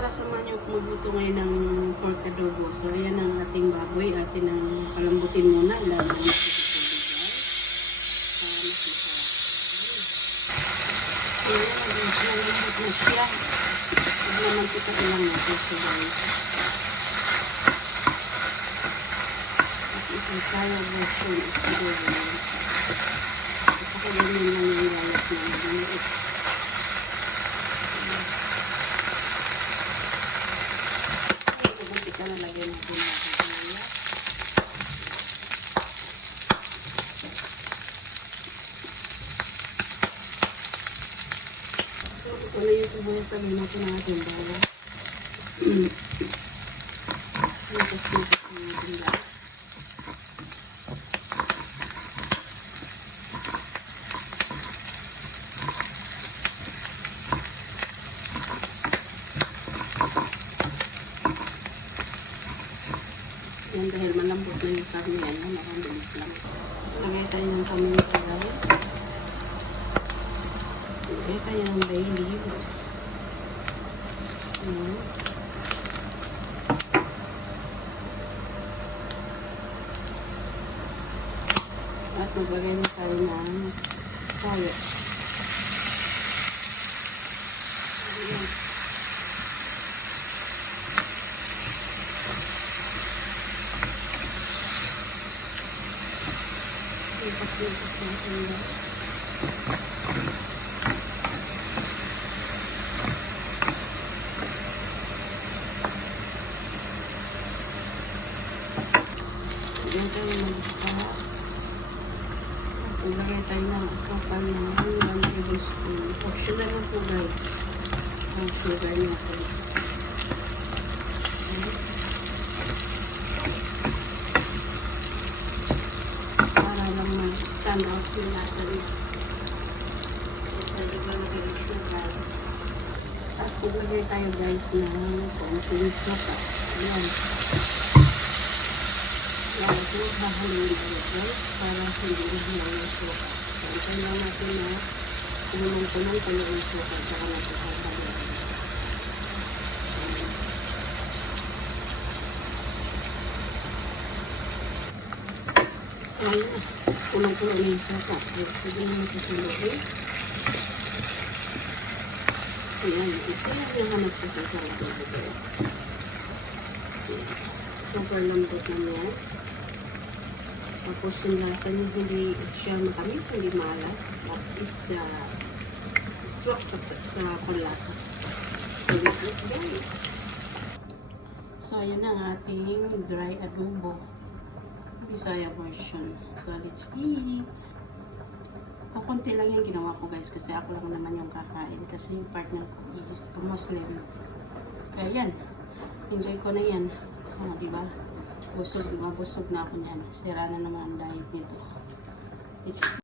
tara samahan niyo kung magluto ngayon ng pork adobo. So, ayan ang ating baboy. Atin ang palambutin muna. Lalo na ito sa bigay. Para mas masarap. Ayan, nalambot na siya. Huwag naman kita ilang natin sa guys. At isang kaya version is siguro. At saka ganyan lang yung layas na maliit. Nalagyan natin natin kaya. So, ito na yung sibuyas na natin natin bawa. Tapos natin natin lang. Yan, dahil malambot na yung karne yan, nakabilis lang. Lagay tayo ng paminta guys. Lagay tayo ng bay leaves. Ayan. At maglagay na tayo ng toyo. Ayan. Ipas-ipas natin yan. Diyan tayo mag-isa. Ilagay tayo ng asukal ng 1 tablespoon. Optional lang po guys. Ang sugar natin. Stand out yung lasa rin. Pwede ba magalit na tayo? At paglagay tayo guys ng konting suka. Ayan. Yan. So, hahalawin tayo guys para hindi mahalawin yung suka. Pantay lang natin na tunong-tunong tayo yung suka. Saka natin hahalawin. So, ayan. Pulang-pulang yung suka. Sige naman susunodin. Ayan. Ito yung hanap ko sa sarap na guys. Super lambot na niya. Tapos yung lasa niya hindi siya matamis, hindi maalat. It's swak sa panlasa. So, this is guys. So, ayan ang ating dry adobo. Bisaya version. So, let's eat. Konti lang yung ginawa ko guys kasi ako lang naman yung kakain kasi yung partner ko is a Muslim. Kaya yan. Enjoy ko na yan. Diba? Busog na ako niyan. Sira na naman ang diet nito. It's